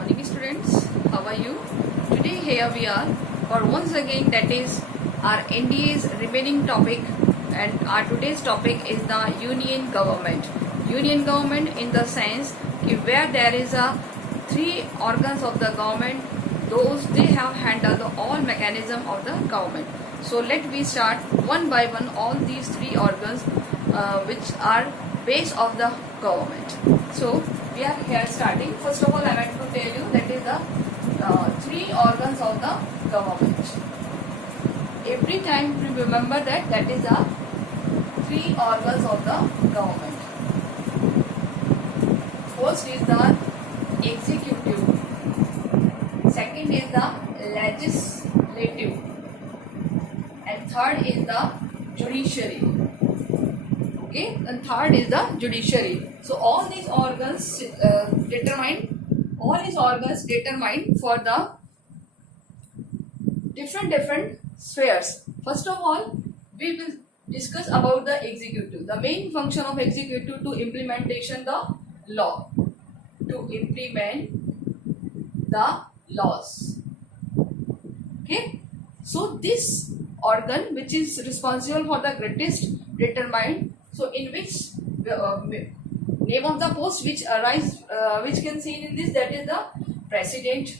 morning students, how are you? Today here we are for once again, that is our NDA's remaining topic, and our today's topic is the union government. Union government in the sense कि where there is a three organs of the government, those they have handled all mechanism of the government. So let me start one by one all these three organs which are base of the government. So we are here starting. First of all, I want to tell you that is the three organs of the government. Every time remember that is the three organs of the government. First is the executive, second is the legislative, and third is the judiciary. Okay, and third is the judiciary. So all these organs determine for the different spheres. First of all, we will discuss about the executive. The main function of executive to implementation the law, to implement the laws. Okay, so this organ which is responsible for the greatest determine. So in which name of the post which arise which can seen in this, that is the president,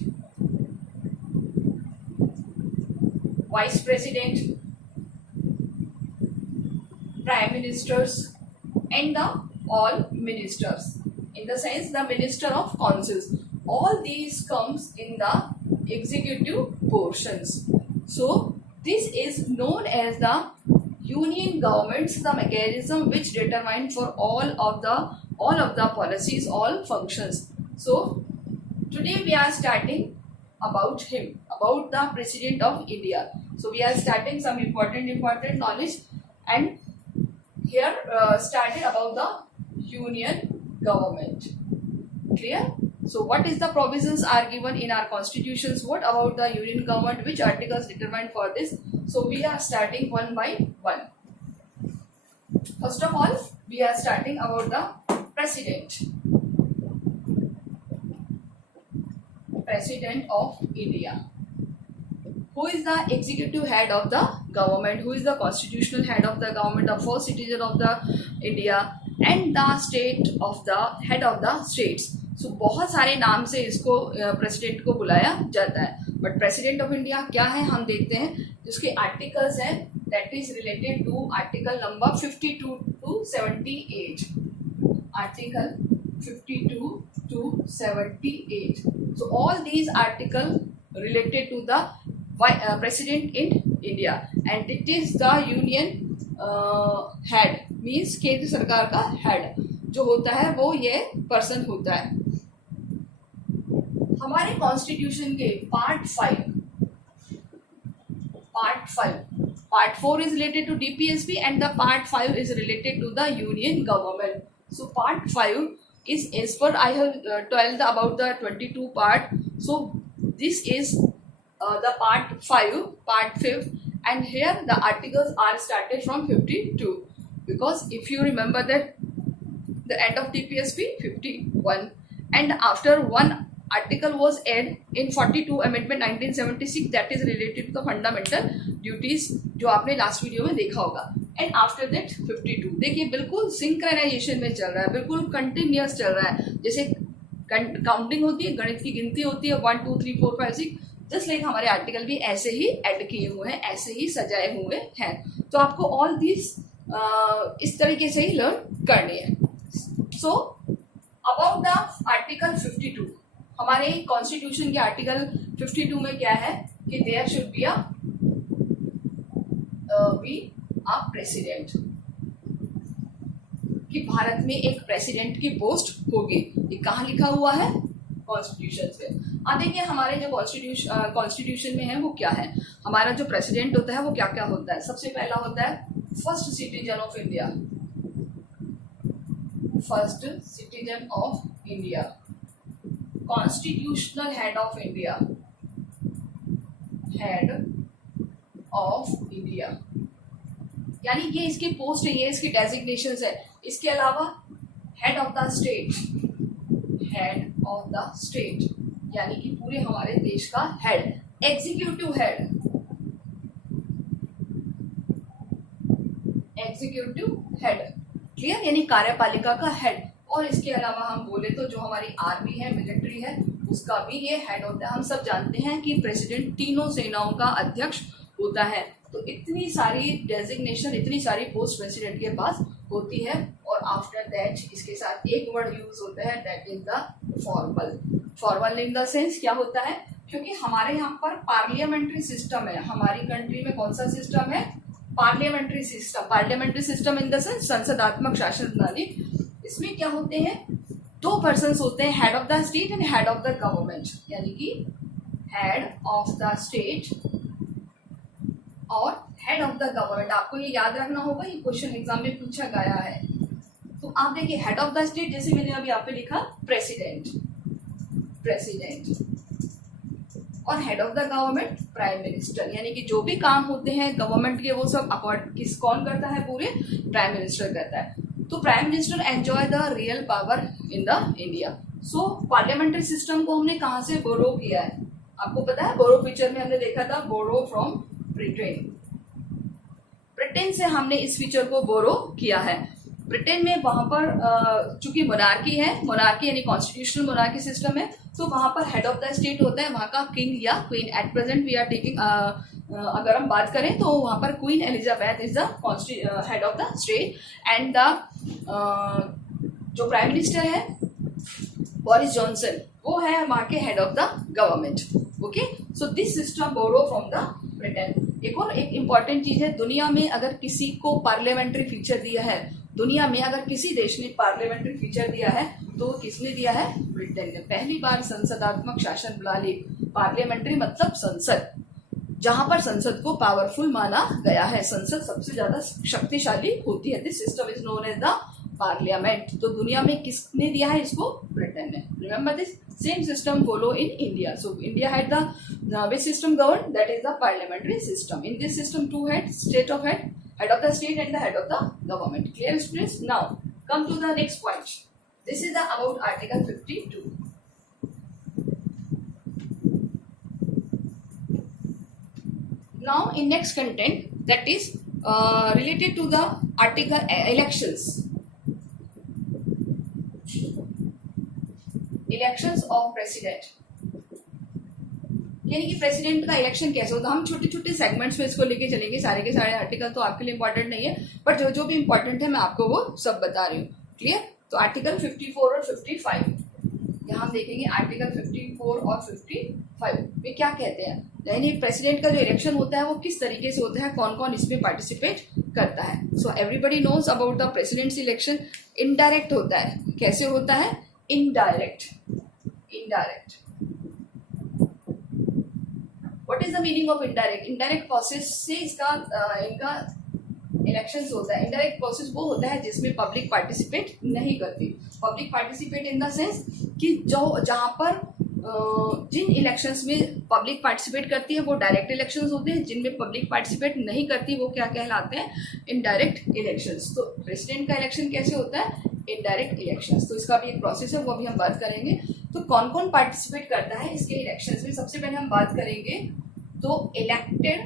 vice president, prime ministers, and the all ministers. In the sense the minister of councils. All these comes in the executive portions. So this is known as the union governments, the mechanism which determine for all of the policies, all functions. So today we are starting about him, about the President of India. So we are starting some important knowledge, and here started about the union government. Clear? So what is the provisions are given in our constitutions? What about the union government? Which articles determined for this? So we are starting one by one. First of all, we are starting about the president. President of India. Who is the executive head of the government? Who is the constitutional head of the government? The first citizen of the India and the state of the head of the states. So बहुत सारे नाम से इसको president को बुलाया जाता है, but president of India क्या है हम देखते हैं. जिसके आर्टिकल्स हैं that is related to article number 52 to 78. Article 52 to 78. So all these articles related to the president in India, and it is the union head, means केंद्र सरकार का हेड जो होता है वो ये पर्सन होता है. हमारे कॉन्स्टिट्यूशन के part 4 is related to DPSP and the part 5 is related to the union government. So part 5 is, as per I have told about the 22 part, so this is the part 5, and here the articles are started from 52, because if you remember that the end of DPSP 51, and after one article was added in 42 amendment 1976, that is related to the fundamental duties जो आपने last video में देखा होगा. And after that 52. देखिए बिल्कुल synchronisation में चल रहा है, बिल्कुल कंटिन्यूअस चल रहा है. जैसे काउंटिंग होती है, गणित की गिनती होती है 1 2 3 4 5 6, जस्ट लाइक हमारे आर्टिकल भी ऐसे ही ऐड किए हुए हैं, ऐसे ही सजाए हुए हैं. तो आपको ऑल दिस इस तरीके से ही लर्न करनी है. सो अबाउट द आर्टिकल 52, हमारे कॉन्स्टिट्यूशन के आर्टिकल 52 में क्या है कि there should be a president, कि भारत में एक प्रेसिडेंट की पोस्ट होगी. ये कहाँ लिखा हुआ है? कॉन्स्टिट्यूशन पे. देखिए हमारे जो कॉन्स्टिट्यूशन में है वो क्या है. हमारा जो प्रेसिडेंट होता है वो क्या क्या होता है. सबसे पहला होता है first citizen of India. First citizen of India, constitutional head of India, head of India, यानी ये इसकी पोस्ट है, ये इसकी डेजिग्नेशन है. इसके अलावा head of the state, head of the state, यानी कि पूरे हमारे देश का head, executive head, executive head, clear, यानी कार्यपालिका का हेड। और इसके अलावा हम बोले तो जो हमारी आर्मी है, मिलिट्री है, उसका भी ये हेड होता है। हम सब जानते हैं कि प्रेसिडेंट तीनों सेनाओं का अध्यक्ष होता है। तो इतनी सारी डेजिग्नेशन, इतनी सारी पोस्ट प्रेसिडेंट के पास होती है। और आफ्टर दैट इसके साथ एक वर्ड यूज होता है, that is the formal. Formal in the sense क्या होता है, क्योंकि हमारे यहाँ पर पार्लियामेंट्री सिस्टम है। हमारी कंट्री में कौन सा सिस्टम है, parliamentary system. Parliamentary system in the sense संसदात्मक शासन प्रणाली। इसमें क्या होते हैं, दो पर्सन होते हैं, head of the state and head of the government, यानी कि हेड ऑफ द स्टेट और हेड ऑफ द गवर्नमेंट। आपको ये याद रखना होगा, ये क्वेश्चन एग्जाम में पूछा गया है। तो आप देखिए, हेड ऑफ द स्टेट जैसे मैंने अभी यहाँ पे लिखा प्रेसिडेंट, प्रेसिडेंट, और head of the government prime minister, यानी कि जो भी काम होते हैं गवर्नमेंट के वो सब कौन करता है, पूरे प्राइम मिनिस्टर करता है। तो prime minister enjoy the real power in the India. So parliamentary system को हमने कहाँ से बोरो किया है, आपको पता है, बोरो फीचर में हमने देखा था, बोरो फ्रॉम ब्रिटेन। ब्रिटेन से हमने इस फीचर को बोरो किया है। ब्रिटेन में वहां पर चूंकि मोनार्की है, मोनार्की यानी कॉन्स्टिट्यूशनल मोनार्की सिस्टम है, तो वहां पर हेड ऑफ द स्टेट होता है वहां का किंग या queen. At present we are taking, अगर हम बात करें तो वहां पर queen Elizabeth is the head of the state and the जो प्राइम मिनिस्टर है बोरिस जॉनसन, वो है वहां के head of the government. Okay, so this system borrow from the Britain. एक इम्पॉर्टेंट चीज है, दुनिया में अगर किसी को पार्लियामेंट्री फीचर दिया है, दुनिया में अगर किसी देश ने पार्लियामेंट्री फीचर दिया है तो किसने दिया है, ब्रिटेन ने। पहली बार संसदात्मक शासन प्रणाली, पार्लियामेंट्री मतलब संसद, जहां पर संसद को पावरफुल माना गया है, संसद सबसे ज्यादा शक्तिशाली होती है। This system is known as the parliament. तो दुनिया में किसने दिया है इसको, ब्रिटेन ने। Remember this, same system follow in India. So India had the which system governed, that is the parliamentary system. In this system, two heads, state of head of the state and the head of the government. Clear students? Now come to the next point. This is the about Article 52. Now in next content, that is related to the article elections. Elections of president. यानी कि president का election कैसे होता है। हम छोटे छोटे segments में इसको लेके चलेंगे, सारे के सारे आर्टिकल तो आपके लिए इंपॉर्टेंट नहीं है, पर जो जो भी इंपॉर्टेंट है मैं आपको वो सब बता रही हूँ। क्लियर? तो आर्टिकल 54 और 55 यहाँ हम देखेंगे। आर्टिकल 54 और 55 में क्या कहते हैं, यानी प्रेसिडेंट का जो इलेक्शन होता है वो किस तरीके से होता है, कौन कौन इसमें पार्टिसिपेट करता है। So everybody knows about the presidents election. Indirect होता है। कैसे होता है, indirect. Indirect, what is the meaning of indirect? Indirect process से इसका इनका इलेक्शंस होता है। इनडायरेक्ट प्रोसेस वो होता है जिसमें पब्लिक पार्टिसिपेट नहीं करती। Public participate in the sense कि जो जहाँ पर जिन इलेक्शंस में पब्लिक पार्टिसिपेट करती है वो डायरेक्ट इलेक्शंस होते हैं, जिनमें पब्लिक पार्टिसिपेट नहीं करती वो क्या कहलाते हैं, इनडायरेक्ट इलेक्शंस। तो प्रेसिडेंट का इलेक्शन कैसे होता है, इनडायरेक्ट इलेक्शंस। तो इसका भी एक प्रोसेस है, वो भी हम बात करेंगे। तो कौन कौन पार्टिसिपेट करता है इसके इलेक्शंस में, सबसे पहले हम बात करेंगे तो elected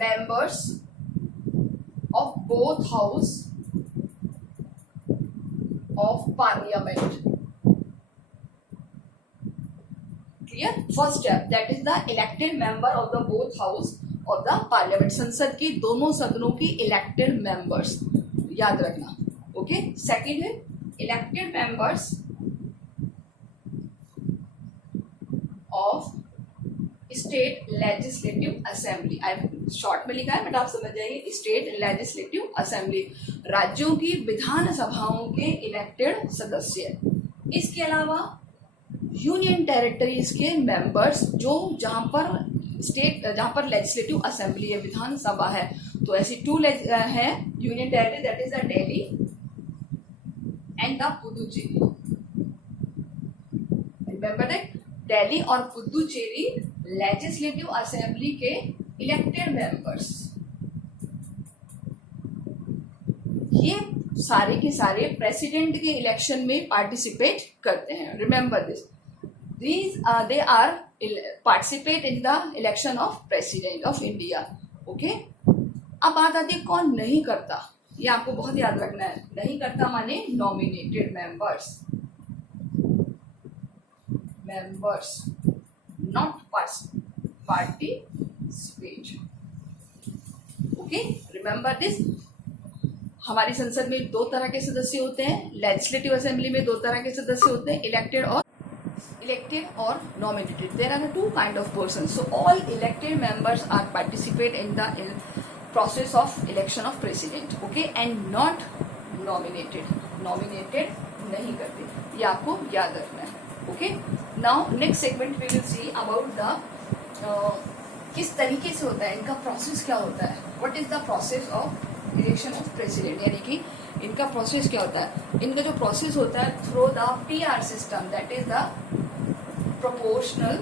members of both house of parliament. Clear? First step, that is the elected member of the both house of the parliament. संसद के दोनों सदनों की इलेक्टेड मेंबर्स, याद रखना। ओके, सेकंड है elected members of state legislative assembly. I short में लिखा है बट आप समझ जाइए, स्टेट लेजिस्लेटिव असेंबली, राज्यों की विधान सभाओं के इलेक्टेड सदस्य। इसके अलावा यूनियन टेरिटरीज के मेंबर्स, जो जहां पर लेजिस्लेटिव असेंबली है, विधान सभा है। तो ऐसी टू है union territory, that is the Delhi and the Puducherry. Remember that, Delhi और पुदुचेरी लेजिस्लेटिव असेंबली के इलेक्टेड मेंबर्स। ये सारे के सारे प्रेसिडेंट के इलेक्शन में पार्टिसिपेट करते हैं. Remember this. They are participate in the election of president of India. Okay. अब बात आती है कौन नहीं करता. ये आपको बहुत याद रखना है. नहीं करता माने nominated members not participate. Okay. Remember this. हमारी संसद में दो तरह के सदस्य होते हैं. लेजिस्लेटिव असेंबली में दो तरह के सदस्य होते हैं, इलेक्टेड और nominated. There are two kind of persons. So all elected members are participate in the process of election of president. Okay, and not nominated. Nominated नहीं करते. ये आपको याद रखना है. Okay. Now next segment we will see about the किस तरीके से होता है, इनका प्रोसेस क्या होता है. What is the process of election of president? यानी कि इनका प्रोसेस क्या होता है. इनका जो प्रोसेस होता है through the PR system, that is the proportional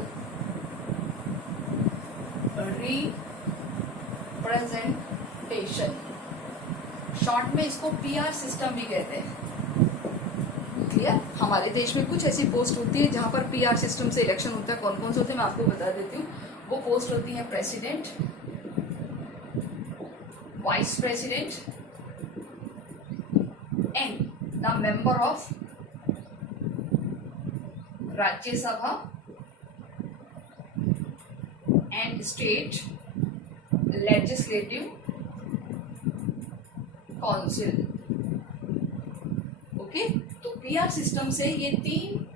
representation. Short में इसको PR सिस्टम भी कहते हैं. क्लियर. हमारे देश में कुछ ऐसी पोस्ट होती है जहां पर PR सिस्टम से इलेक्शन होता है. कौन कौन से होते हैं मैं आपको बता देती हूँ. वो पोस्ट होती है president, vice president and the member of Rajya Sabha and state legislative council. Okay. तो PR सिस्टम से ये तीन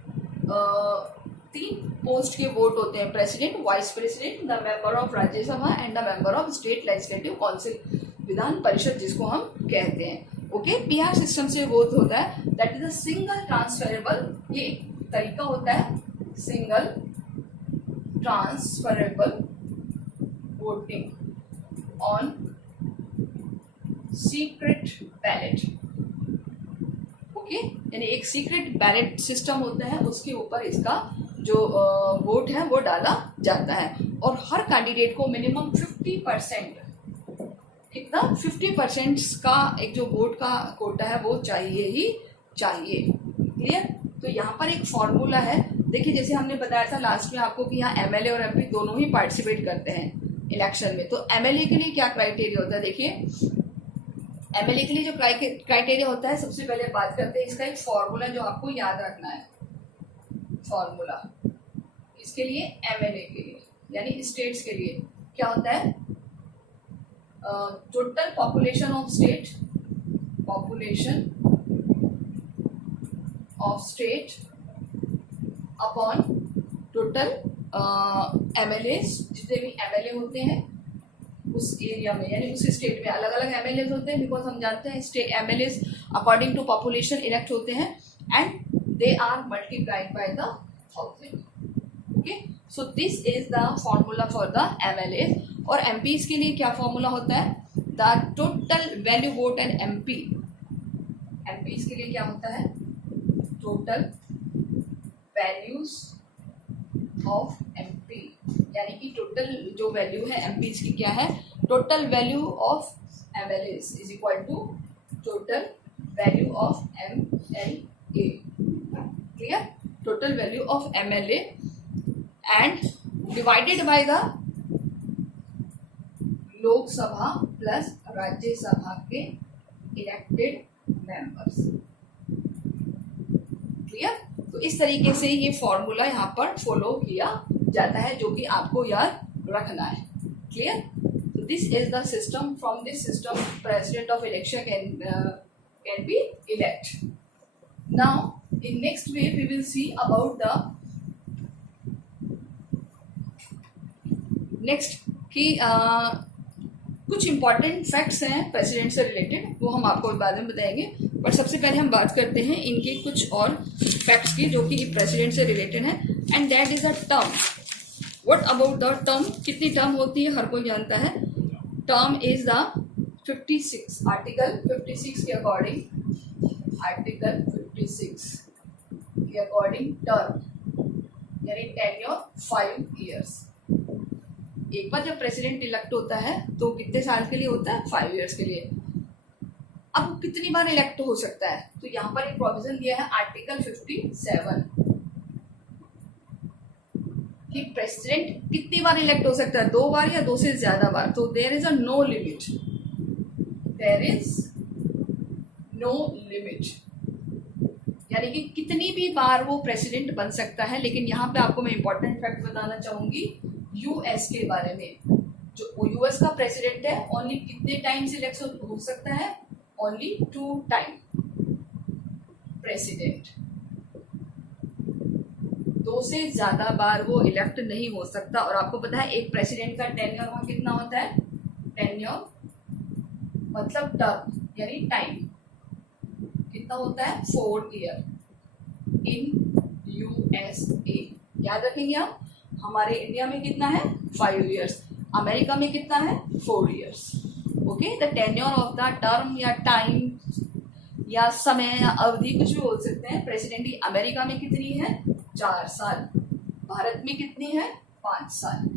पोस्ट के वोट होते हैं. President, vice president, the member of Rajya Sabha and the member of state legislative council, Vidhan Parishad जिसको हम कहते हैं. ओके. PR सिस्टम से वोट होता है. That is a single transferable. ये तरीका होता है single transferable voting on secret ballot. Okay. यानी एक सीक्रेट बैलेट सिस्टम होता है, उसके ऊपर इसका जो वोट है वो डाला जाता है. और हर कैंडिडेट को मिनिमम 50%, कितना 50% का एक जो वोट का कोटा है वो चाहिए ही चाहिए. क्लियर. तो यहाँ पर एक फॉर्मूला है. देखिए जैसे हमने बताया था लास्ट में आपको कि यहाँ MLA और MP दोनों ही पार्टिसिपेट करते हैं इलेक्शन में. तो MLA के लिए क्या क्राइटेरिया होता है. देखिए MLA के लिए जो क्राइटेरिया होता है, सबसे पहले बात करते हैं इसका एक फॉर्मूला जो आपको याद रखना है. फॉर्मूला इसके लिए MLA के लिए यानी स्टेट्स के लिए क्या होता है. Total population of state upon total MLAs. जितने भी MLA होते हैं उस एरिया में यानी उस स्टेट में अलग अलग MLAs होते हैं. बिकॉज हम जानते हैं state MLAs according to population elect होते हैं and they are multiplied by the 1000. Okay. So this is the formula for the MLA. और MPs के लिए क्या फॉर्मूला होता है. The total value vote and MPs के लिए क्या होता है. टोटल वैल्यूज ऑफ MP यानी कि टोटल जो वैल्यू है MPs की क्या है. Total value of MLAs is equal to total value of MLA. Clear. Total value of MLA and divided by the Lok Sabha plus Rajya Sabha के इलेक्टेड मेंबर्स. क्लियर. तो इस तरीके से ये फॉर्मूला यहाँ पर फॉलो किया जाता है जो कि आपको याद रखना है. क्लियर. तो this is the system. From this system president of election can be elect. Now in next way we will see about the next कि कुछ इंपॉर्टेंट फैक्ट्स हैं प्रेसिडेंट से रिलेटेड, वो हम आपको बाद में बताएंगे. पर सबसे पहले हम बात करते हैं इनके कुछ और फैक्ट्स की जो कि प्रेसिडेंट से रिलेटेड है. And that is a term. What about the term. कितनी टर्म होती है हर कोई जानता है. टर्म इज द 56 आर्टिकल 56 के अकॉर्डिंग. आर्टिकल 56 के अकॉर्डिंग टर्म यानी टेन्योर 5 years. एक बार जब प्रेसिडेंट इलेक्ट होता है तो कितने साल के लिए होता है. 5 years के लिए. अब कितनी बार इलेक्ट हो सकता है, तो यहाँ पर एक प्रोविजन दिया है आर्टिकल 57 कि प्रेसिडेंट कितनी बार इलेक्ट हो सकता है, 2 बार या 2 से ज्यादा बार। तो there is a no limit, there is no limit, यानी कि कितनी भी बार वो प्रेसिडेंट बन सकता है। लेकिन यहाँ पे आपको मैं इंपॉर्टेंट फैक्ट बताना चाहूंगी यूएस के बारे में। जो यूएस का प्रेसिडेंट है ओनली कितने टाइम्स इलेक्ट हो सकता है, ओनली 2 टाइम प्रेसिडेंट, 2 से ज्यादा बार वो इलेक्ट नहीं हो सकता। और आपको पता है एक प्रेसिडेंट का टेन्योर वहां कितना होता है, टेन्योर मतलब टर्म यानी टाइम कितना होता है, 4 ईयर इन यूएसए। याद रखेंगे आप, हमारे इंडिया में कितना है 5 ईयर्स, अमेरिका में कितना है 4 years. Okay, the tenure of the term या टाइम या समय या अवधि कुछ भी बोल सकते हैं। प्रेसिडेंट की अमेरिका में कितनी है 4 साल, भारत में कितनी है 5 साल।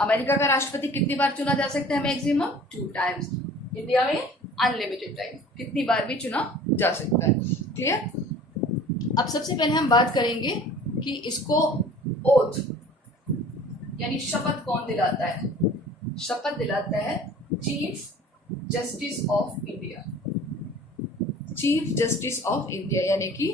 अमेरिका का राष्ट्रपति कितनी बार चुना जा सकता है, मैक्सिमम 2 टाइम्स। इंडिया में अनलिमिटेड टाइम, कितनी बार भी चुना जा सकता है। क्लियर। अब सबसे पहले हम बात करेंगे कि इसको ओथ यानी शपथ कौन दिलाता है। शपथ दिलाता है chief justice of India. Chief justice of India यानी कि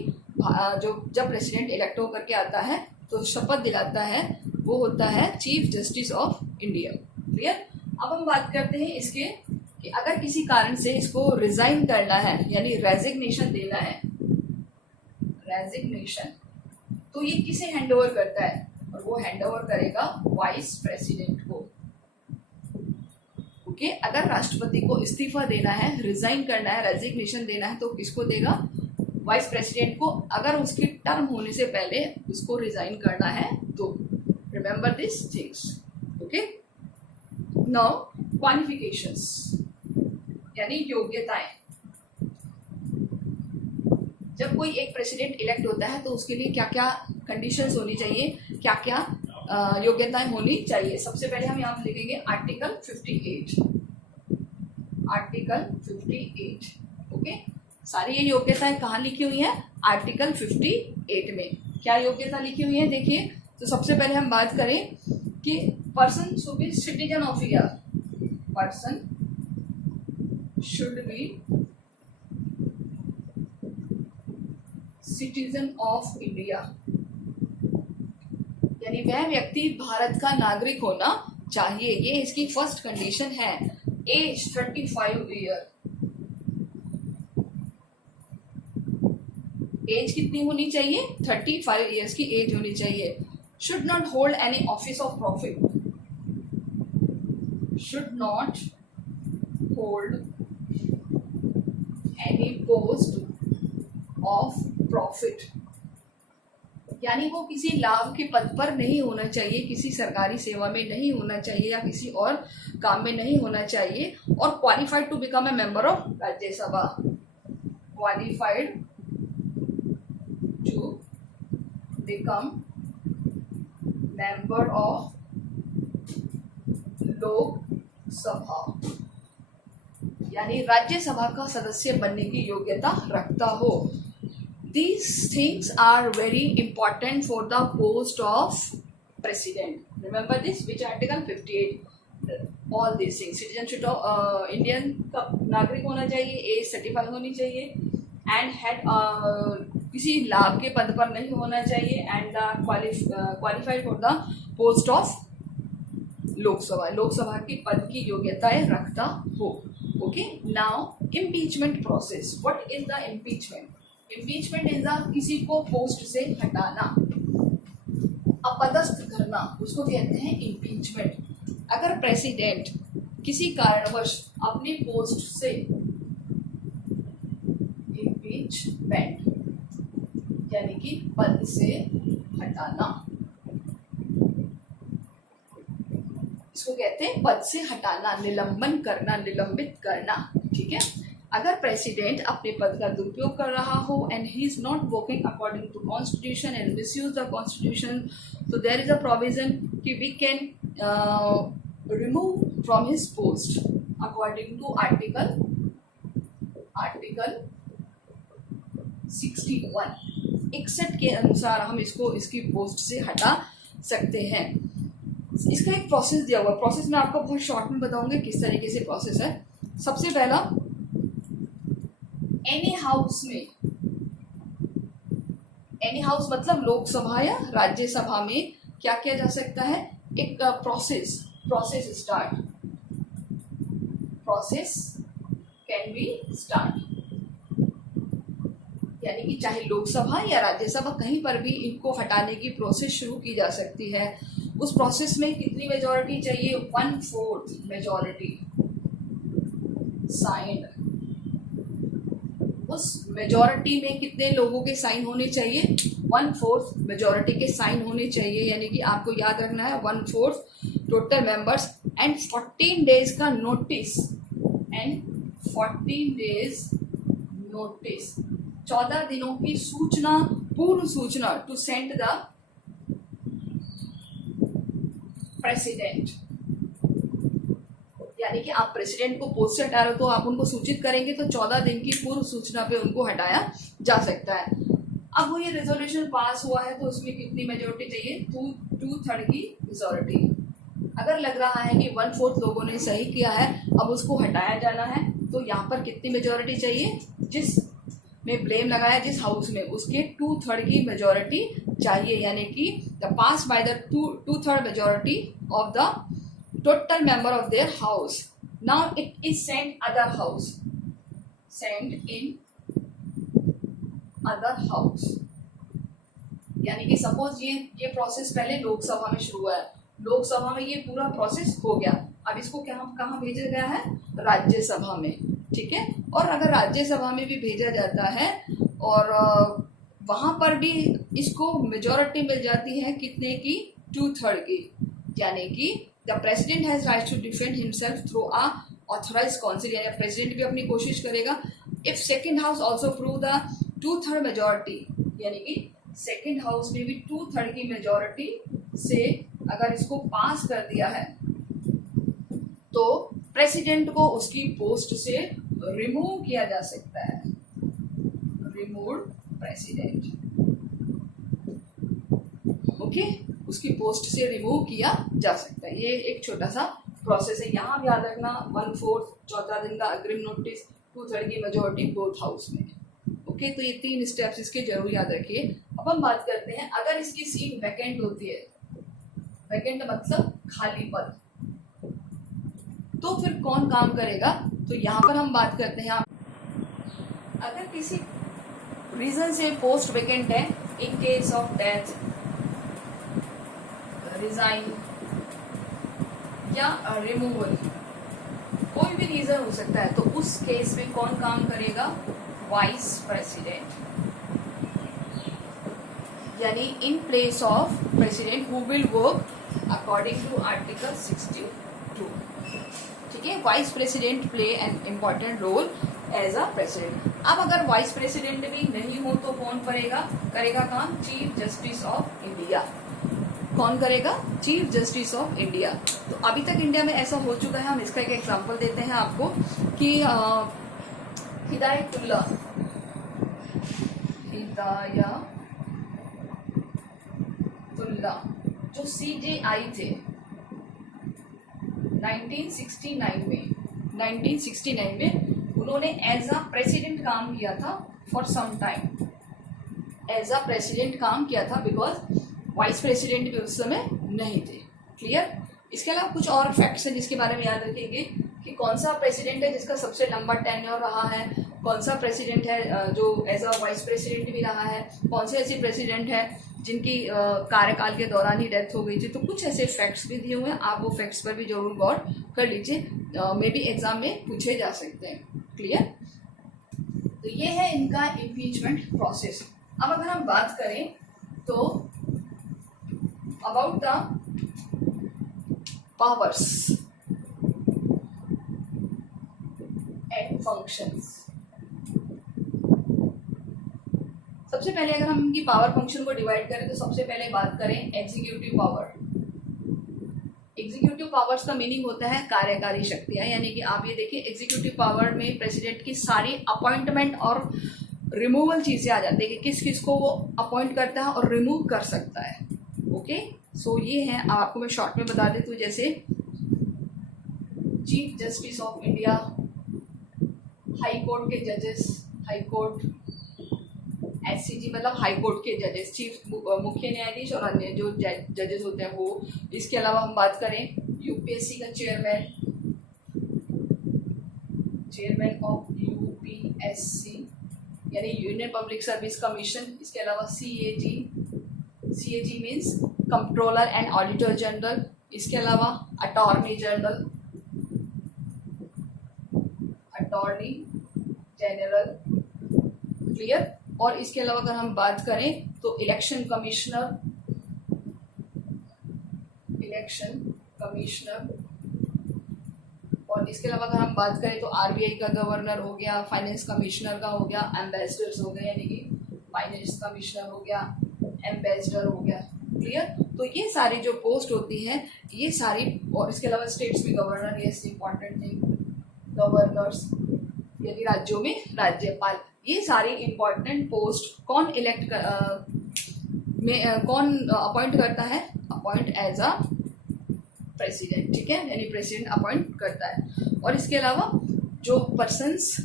जो जब प्रेसिडेंट इलेक्ट होकर के आता है तो शपथ दिलाता है, वो होता है chief justice of India. Clear. अब हम बात करते हैं इसके कि अगर किसी कारण से इसको रिजाइन करना है यानी रेजिग्नेशन देना है, रेजिग्नेशन, तो ये किसे हैंडओवर करता है, और वो हैंडओवर करेगा वाइस प्रेसिडेंट को। ओके, अगर राष्ट्रपति को इस्तीफा देना है, रिजाइन करना है, रेजिग्नेशन देना है तो किसको देगा, वाइस प्रेसिडेंट को, अगर उसकी टर्म होने से पहले उसको रिजाइन करना है तो। Remember this things. Okay, now qualifications यानी योग्यताएं। जब कोई एक प्रेसिडेंट इलेक्ट होता है तो उसके लिए क्या क्या कंडीशंस होनी चाहिए, क्या क्या योग्यताएं होनी चाहिए। सबसे पहले हम यहाँ लिखेंगे आर्टिकल 58, आर्टिकल 58। ओके, सारी ये योग्यताएं कहाँ लिखी हुई है, आर्टिकल 58 में क्या योग्यता लिखी हुई है देखिए। तो सबसे पहले हम बात करें कि person should be citizen of India, person should be citizen of India, यानी वह व्यक्ति भारत का नागरिक होना चाहिए। ये इसकी फर्स्ट कंडीशन है। एज 35 ईयर, एज कितनी होनी चाहिए, 35 ईयर्स की एज होनी चाहिए। Should not hold any office of profit, should not hold any post of profit, यानी वो किसी लाभ के पद पर नहीं होना चाहिए, किसी सरकारी सेवा में नहीं होना चाहिए या किसी और काम में नहीं होना चाहिए। और qualified to become a member of Rajya Sabha, qualified to become member of Lok Sabha, यानी राज्यसभा का सदस्य बनने की योग्यता रखता हो। These things are very important for the post of president. Remember this, which article 58. All these things. Citizenship of Indian का नागरिक होना चाहिए, एज 35 होनी चाहिए, एंड हेड किसी लाभ के पद पर नहीं होना चाहिए, and qualified for the post of Lok Sabha, Lok Sabha की पद की योग्यताएं रखता हो। Okay, now impeachment process. What is the impeachment? Impeachment is किसी को पोस्ट से हटाना, अपदस्थ करना, उसको कहते हैं इम्पीचमेंट। अगर प्रेसिडेंट किसी कारणवश अपनी पोस्ट से, इम्पीचमेंट यानी कि पद से हटाना, इसको कहते हैं पद से हटाना, निलंबन करना, निलंबित करना। ठीक है, अगर प्रेसिडेंट अपने पद का दुरुपयोग कर रहा हो and he is not working according to constitution and misuse the constitution, so there is a provision कि we can remove from his post according to article article 61 के अनुसार हम इसको इसकी पोस्ट से हटा सकते हैं। इसका एक प्रोसेस दिया हुआ है, प्रोसेस मैं आपको बहुत शॉर्ट में बताऊंगी किस तरीके से प्रोसेस है। सबसे पहला, एनी हाउस में, एनी हाउस मतलब लोकसभा या राज्यसभा में क्या किया जा सकता है, एक process start, process can be start, यानी कि चाहे लोकसभा या राज्यसभा कहीं पर भी इनको हटाने की प्रोसेस शुरू की जा सकती है। उस प्रोसेस में कितनी मेजॉरिटी चाहिए, 1/4 मेजॉरिटी साइन। उस मेजॉरिटी में कितने लोगों के साइन होने चाहिए, 1/4 मेजॉरिटी के साइन होने चाहिए, यानी कि आपको याद रखना है 1/4 टोटल मेंबर्स एंड 14 डेज का नोटिस, एंड 14 डेज नोटिस, 14 दिनों की सूचना, पूर्व सूचना, टू सेंड द प्रेसिडेंट। यानी कि आप प्रेसिडेंट को पोस्ट से हटा रहे हो तो आप उनको सूचित करेंगे, तो 14 दिन की पूर्व सूचना पे उनको हटाया जा सकता है। अब वो ये रेजोल्यूशन पास हुआ है तो उसमें कितनी मेजोरिटी चाहिए, 2/3 की मेजोरिटी। अगर लग रहा है कि 1/4 लोगों ने सही किया है, अब उसको हटाया जाना है, तो यहाँ पर कितनी मेजोरिटी चाहिए, जिस में ब्लेम लगाया जिस हाउस में, उसके 2/3 की मेजोरिटी चाहिए, यानी कि the pass by the 2/3 majority of the total member of their house. Now it is sent other house, sent in other house, यानी कि सपोज ये प्रोसेस पहले लोकसभा में शुरू हुआ है, लोकसभा में ये पूरा प्रोसेस हो गया, अब इसको क्या कहाँ भेजा गया है, राज्यसभा में, ठीक है। और अगर राज्यसभा में भी भेजा जाता है और वहां पर भी इसको मेजोरिटी मिल जाती है कितने की, 2/3 की, यानी कि the president has right to defend himself through a authorised council, यानी प्रेसिडेंट भी अपनी कोशिश करेगा। If second house also prove the 2/3 majority, यानी कि सेकंड हाउस में भी 2/3 की मेजोरिटी से अगर इसको पास कर दिया है तो प्रेसिडेंट को उसकी पोस्ट से रिमूव किया जा सकता है, रिमूव प्रेसिडेंट, ओके, उसकी पोस्ट से रिमूव किया जा सकता है। ये एक छोटा सा प्रोसेस है, यहाँ भी याद रखना 1/4 14 दिन का अग्रिम नोटिस, 2/3 की मेजोरिटी बोथ हाउस में, ओके। तो ये 3 स्टेप्स इसके जरूर याद रखिए। अब हम बात करते हैं, अगर इसकी सीट वैकेंट होती है, वैकेंट मतलब खाली पद, तो फिर कौन काम करेगा, तो यहाँ पर हम बात करते हैं, अगर किसी रीजन से पोस्ट वैकेंट है, in case of death, resign या रिमूवल, कोई भी रीजन हो सकता है, तो उस केस में कौन काम करेगा, वाइस प्रेसिडेंट, यानी in place of president who will work according to article 62, ठीक है। Vice president play an important role as a president. अब अगर वाइस प्रेसिडेंट भी नहीं हो तो कौन करेगा काम, चीफ जस्टिस ऑफ इंडिया। कौन करेगा, चीफ जस्टिस ऑफ इंडिया। तो अभी तक इंडिया में ऐसा हो चुका है, हम इसका एक एग्जांपल देते हैं आपको कि हिदायतुल्ला जो CJI थे 1969 में उन्होंने एज अ प्रेसिडेंट काम किया था for some time, as a president काम किया था, बिकॉज वाइस प्रेसिडेंट भी उस समय नहीं थे, क्लियर। इसके अलावा कुछ और फैक्ट्स हैं जिसके बारे में याद रखेंगे कि कौन सा प्रेसिडेंट है जिसका सबसे लंबा टेन्योर रहा है, कौन सा प्रेसिडेंट है जो एज अ वाइस प्रेसिडेंट भी रहा है, कौन से ऐसे प्रेसिडेंट है जिनकी कार्यकाल के दौरान ही डेथ हो गई थी। तो कुछ ऐसे फैक्ट्स भी दिए हुए हैं, आप वो फैक्ट्स पर भी जरूर गौर कर लीजिए, मे बी एग्जाम में पूछे जा सकते हैं, क्लियर। तो ये है इनका इम्पीचमेंट प्रोसेस। अब अगर हम बात करें तो about the powers and functions, सबसे पहले अगर हम इनकी पावर फंक्शन को डिवाइड करें तो सबसे पहले बात करें एग्जीक्यूटिव पावर। एग्जीक्यूटिव पावर्स का मीनिंग होता है कार्यकारी शक्तियां, यानी कि आप ये देखिए एग्जीक्यूटिव पावर में प्रेसिडेंट की सारी अपॉइंटमेंट और रिमूवल चीज़ें आ जाती है कि किस किस को वो अपॉइंट करता है और रिमूव कर सकता है। ओके, सो ये है, आपको मैं शॉर्ट में बता देती हूँ। जैसे chief justice of India, high court के जजेस, हाई कोर्ट, एससीजी मतलब हाई कोर्ट के जजेस, चीफ मुख्य न्यायाधीश और अन्य जो जजेस होते हैं वो। इसके अलावा हम बात करें यूपीएससी का चेयरमैन, चेयरमैन ऑफ यूपीएससी यानी यूनियन पब्लिक सर्विस कमीशन। इसके अलावा CAG, CAG means controller and auditor general. इसके अलावा attorney general, attorney general, clear. और इसके अलावा अगर हम बात करें तो इलेक्शन कमिश्नर, इलेक्शन कमिश्नर। और इसके अलावा अगर हम बात करें तो आरबीआई का गवर्नर हो गया, फाइनेंस कमिश्नर का हो गया, एम्बेसडर्स हो गए यानी कि फाइनेंस कमिश्नर हो गया, एम्बेसडर हो गया, क्लियर। तो ये सारी जो पोस्ट होती हैं ये सारी, और इसके अलावा स्टेट्स में गवर्नर, ये इम्पॉर्टेंट थिंग, गवर्नर्स यानी राज्यों में राज्यपाल। ये सारी इंपॉर्टेंट पोस्ट कौन इलेक्ट कौन अपॉइंट करता है? अपॉइंट एज अ प्रेसिडेंट, ठीक है, यानी प्रेसिडेंट अपॉइंट करता है। और इसके अलावा जो पर्सन्स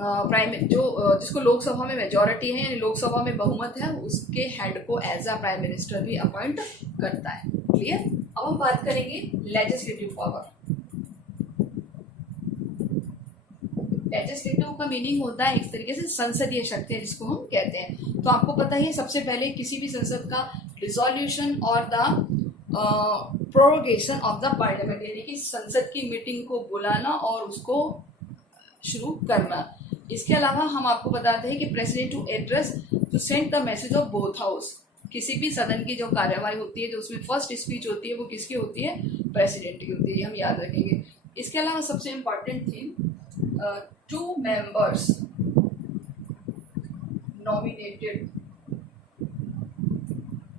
जिसको लोकसभा में मेजॉरिटी है यानी लोकसभा में बहुमत है, उसके हेड को एज अ प्राइम मिनिस्टर भी अपॉइंट करता है, क्लियर। अब हम बात करेंगे लेजिस्लेटिव पावर। लेजिस्लेटिव का मीनिंग होता है एक तरीके से संसदीय शक्ति जिसको हम कहते हैं। तो आपको पता ही, सबसे पहले किसी भी संसद का रिजोल्यूशन और the prorogation of the parliament यानी कि संसद की मीटिंग को बुलाना और उसको शुरू करना। इसके अलावा हम आपको बताते हैं कि president to address to send the message of both house. किसी भी सदन की जो कार्यवाही होती है, जो उसमें फर्स्ट स्पीच होती है, वो किसकी होती है? प्रेसिडेंट की होती है, ये हम याद रखेंगे। इसके अलावा सबसे important thing, 2 members nominated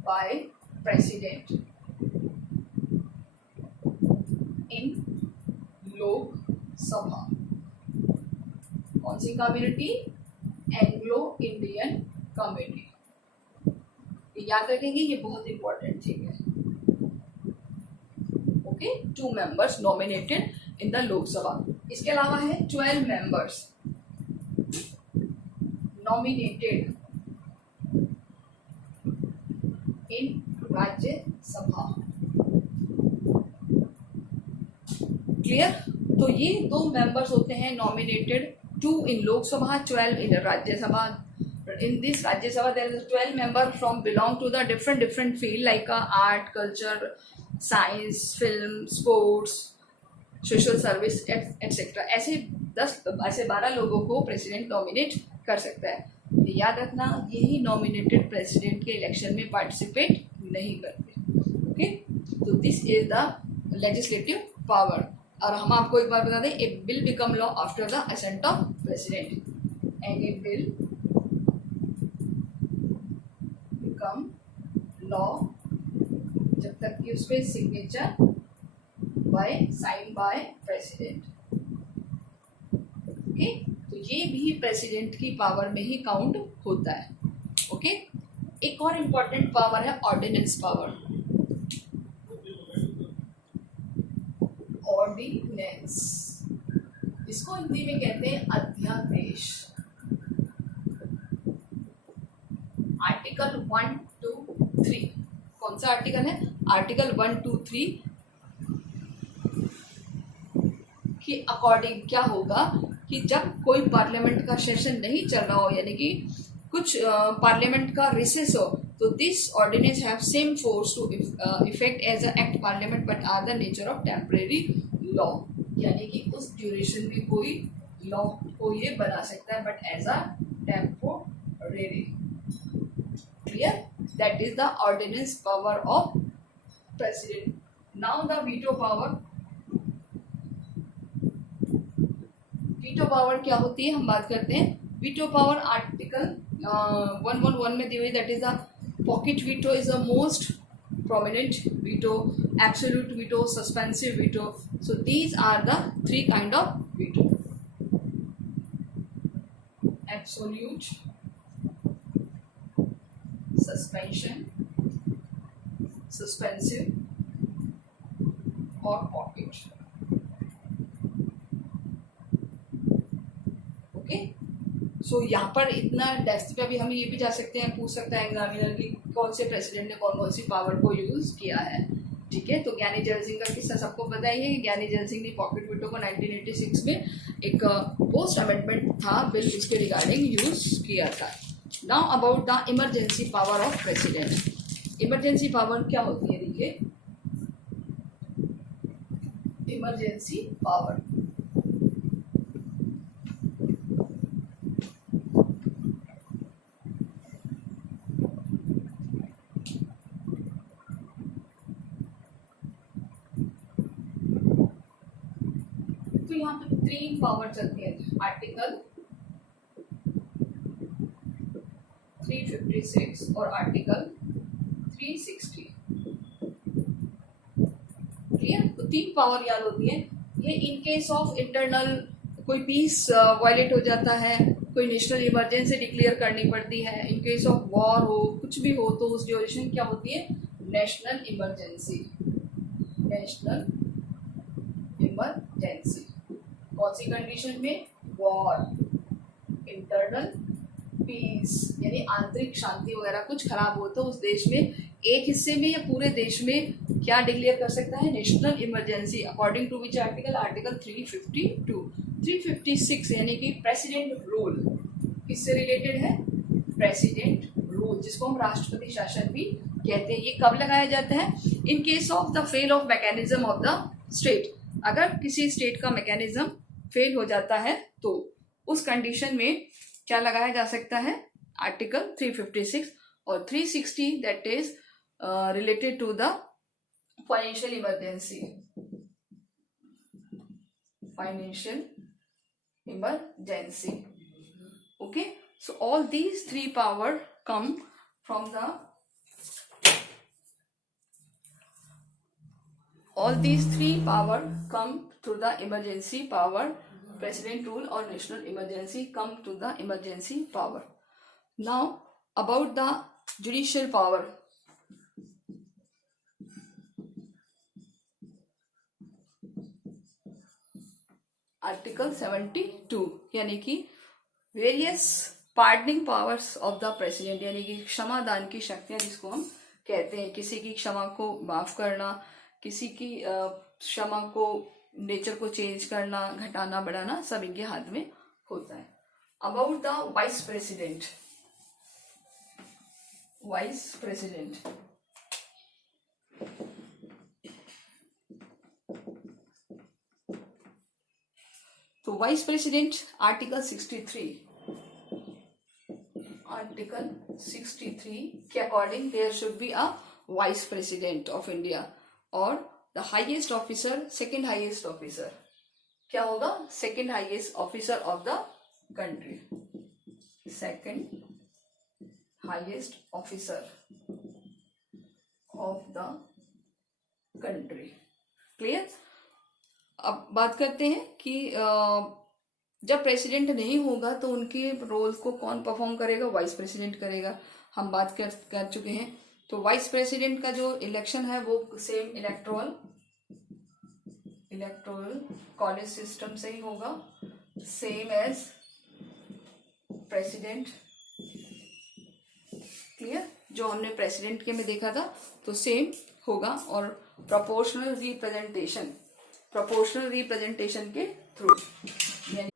by president in लोक सभा। कौन सी कम्युनिटी? Anglo Indian community. याद रखेंगे, ये बहुत इंपॉर्टेंट थिंग है। Okay, 2 members nominated in the Lok Sabha. इसके अलावा है 12 members nominated इन राज्यसभा, क्लियर। तो ये 2 members होते हैं nominated, 2 in Lok Sabha, 12 in Rajya Sabha. In this Rajya Sabha there is 12 members from belong to the different field like art, culture, science, film, sports, social service etcetera. ऐसे 12 लोगों को प्रेसिडेंट नॉमिनेट कर सकता है। याद रखना, यही नॉमिनेटेड प्रेसिडेंट के इलेक्शन में पार्टिसिपेट नहीं करते। ओके, तो this is the legislative power. और हम आपको एक बार बता दें, a bill become law after the assent of president. Any bill become law जब तक कि उस पर signature sign by president. Okay, तो ये भी प्रेसिडेंट की पावर में ही काउंट होता है। ओके, एक और इम्पॉर्टेंट पावर है ऑर्डिनेंस पावर। ऑर्डिनेंस, इसको हिंदी में कहते हैं अध्यादेश। आर्टिकल 1, 2, 3, कौन सा आर्टिकल है? आर्टिकल 1, 2, 3 के अकॉर्डिंग क्या होगा कि जब कोई पार्लियामेंट का सेशन नहीं चल रहा हो यानी कि कुछ पार्लियामेंट का रिसेस हो, तो this ordinance have same force to effect as a act parliament but are the nature of temporary law. यानी कि उस ड्यूरेशन में कोई लॉ को ये बना सकता है but as a temporary, clear. That is the ordinance power of president. Now the veto power. Veto power क्या होती है, हम बात करते हैं। वीटो पावर आर्टिकल 111 में दी हुई, that is the pocket veto is the most prominent veto, absolute veto, suspensive veto. So these are the three kind of veto: absolute, suspension, suspensive और pocket. ओके, सो यहाँ पर इतना डेप्थ पे अभी हम ये भी जा सकते हैं, पूछ सकता है एग्जामिनर की कौन से प्रेसिडेंट ने कौन कौन सी पावर को यूज किया है. ठीक है, तो ज्ञानी जैल सिंह का किस्सा सबको पता ही है कि ज्ञानी जैल सिंह ने पॉकेट विटो को 1986 में एक पोस्ट अमेंडमेंट था बिल, उसके रिगार्डिंग यूज किया था. Now about the emergency power of president. Emergency power क्या होती है? देखिए, इमरजेंसी पावर तो यहाँ पे 3 पावर चलती है. आर्टिकल 356 और आर्टिकल 360. क्लियर? तो 3 पावर याद होती है. ये इन केस ऑफ इंटरनल कोई पीस वायलेट हो जाता है, कोई नेशनल इमरजेंसी डिक्लेयर करनी पड़ती है, इन केस ऑफ वॉर हो, कुछ भी हो, तो उस ड्यूरेशन क्या होती है? National emergency. नेशनल इमरजेंसी कौन सी कंडीशन में? वॉर, इंटरनल पीस, यानी आंतरिक शांति वगैरह कुछ खराब हो तो उस देश में एक हिस्से में या पूरे देश में क्या डिक्लेयर कर सकता है? National emergency. According to which article? आर्टिकल 352. 356 यानी कि प्रेसिडेंट रूल किससे रिलेटेड है? प्रेसिडेंट रूल, जिसको हम राष्ट्रपति शासन भी कहते हैं. ये कब लगाया जाता है? In case of the fell off mechanism of the state. अगर किसी स्टेट का मैकेनिज्म फेल हो जाता है तो उस कंडीशन में क्या लगाया जा सकता है? आर्टिकल 356 और 360 that is related to the financial emergency. Financial emergency. Okay, so all these 3 power come from the all these 3 power come through the emergency power. President rule or national emergency come to the emergency power. Now about the judicial power. Article 72 यानी कि various pardoning powers of the president, यानी कि क्षमादान की शक्तियां जिसको हम कहते हैं. किसी की क्षमा को माफ करना, किसी की क्षमा को, नेचर को चेंज करना, घटाना, बढ़ाना, सब इनके हाथ में होता है. About the vice president. Vice president तो वाइस प्रेसिडेंट आर्टिकल 63. आर्टिकल 63 के according there should be a vice president of India और the highest officer, second highest officer क्या होगा? Second highest officer of the country. Second highest officer of the country. Clear? अब बात करते हैं कि जब प्रेसिडेंट नहीं होगा तो उनके रोल को कौन परफॉर्म करेगा? वाइस प्रेसिडेंट करेगा. हम बात कर चुके हैं. तो वाइस प्रेसिडेंट का जो इलेक्शन है वो सेम इलेक्टोरल कॉलेज सिस्टम से ही होगा, सेम एज प्रेसिडेंट. क्लियर? जो हमने प्रेसिडेंट के में देखा था तो सेम होगा. और प्रोपोर्शनल रिप्रेजेंटेशन के थ्रू, यानी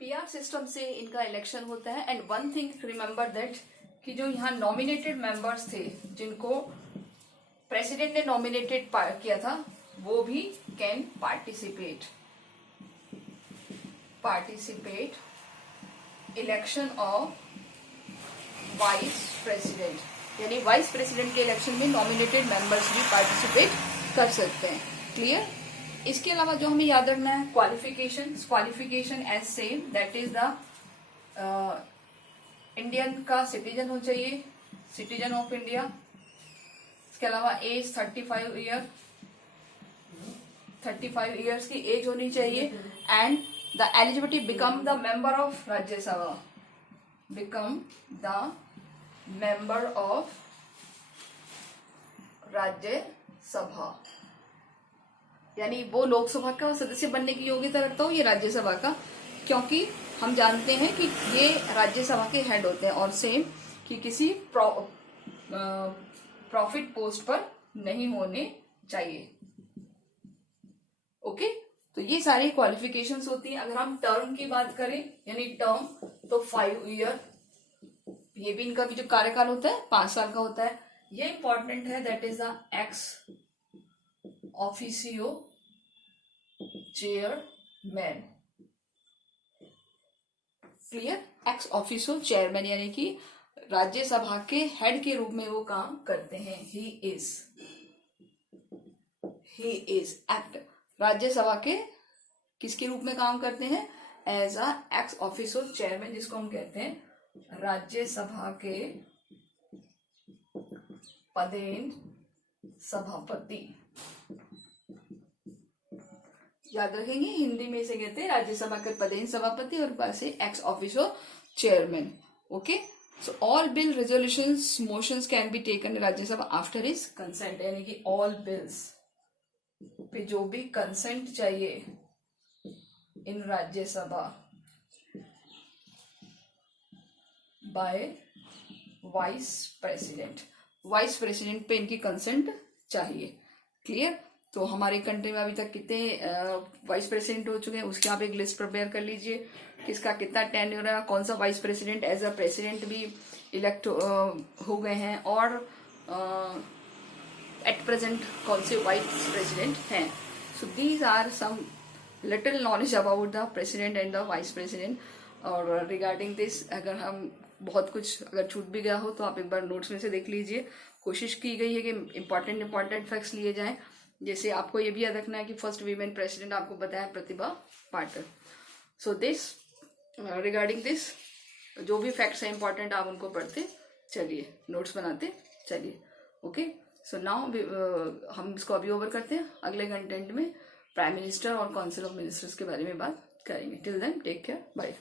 पीआर सिस्टम से इनका इलेक्शन होता है. And one thing remember that कि जो यहाँ नॉमिनेटेड मेंबर्स थे जिनको प्रेसिडेंट ने नॉमिनेटेड किया था वो भी can participate election of vice president. यानी वाइस प्रेसिडेंट के इलेक्शन में नॉमिनेटेड मेंबर्स भी पार्टिसिपेट कर सकते हैं. क्लियर? इसके अलावा जो हमें याद रखना है qualification age same, that is the Indian का सिटीजन होना चाहिए, सिटीजन ऑफ इंडिया. इसके अलावा एज 35 ईयर्स की एज होनी चाहिए। And the eligibility become the member of Rajya Sabha, become the member of Rajya Sabha, यानी वो लोकसभा का सदस्य बनने की योग्यता रखता हो, ये राज्यसभा का, क्योंकि हम जानते हैं कि ये राज्यसभा के हेड होते हैं। और सेम कि किसी प्रॉफिट पोस्ट पर नहीं होने चाहिए। ओके, तो ये सारी क्वालिफिकेशंस होती हैं। अगर हम टर्म की बात करें, यानी टर्म, तो 5 ईयर, ये भी इनका भी जो कार्यकाल होता है 5 साल का होता है। ये इंपॉर्टेंट है, that is the ex officio chairman. Clear? X officio chairman, यानी कि राज्यसभा के हेड के रूप में वो काम करते हैं। ही इज एक्ट, राज्यसभा के किसके रूप में काम करते हैं? As a ex officio chairman, जिसको हम कहते हैं राज्यसभा के पदेन सभापति। याद रखेंगे, हिंदी में इसे कहते हैं राज्यसभा के पदेन सभापति और पास ex officio chairman. Okay, so all bill resolutions motions can be taken Rajya Sabha after his consent, यानी कि ऑल बिल्स पे जो भी कंसेंट चाहिए in Rajya Sabha by vice president पे इनकी कंसेंट चाहिए। क्लियर? तो हमारे कंट्री में अभी तक कितने वाइस प्रेसिडेंट हो चुके हैं, उसकी आप एक लिस्ट प्रिपेयर कर लीजिए, किसका कितना टेन्योर है, कौन सा vice president as a president भी इलेक्ट हो गए हैं, और एट प्रेजेंट कौन से वाइस प्रेसिडेंट हैं। So these are some little knowledge about the president and the vice president. और रिगार्डिंग दिस, अगर हम बहुत कुछ अगर छूट भी गया हो तो आप एक बार नोट्स में से देख लीजिए। कोशिश की गई है कि इंपॉर्टेंट फैक्ट्स लिए जाएं। जैसे आपको ये भी याद रखना है कि फर्स्ट वीमेन प्रेसिडेंट आपको बताया Pratibha Patil. So this regarding this जो भी फैक्ट्स हैं इंपॉर्टेंट, आप उनको पढ़ते चलिए, नोट्स बनाते चलिए। ओके, सो नाउ हम इसको अभी ओवर करते हैं। अगले कंटेंट में प्राइम मिनिस्टर और काउंसिल ऑफ मिनिस्टर्स के बारे में बात करेंगे। Till then take care, bye.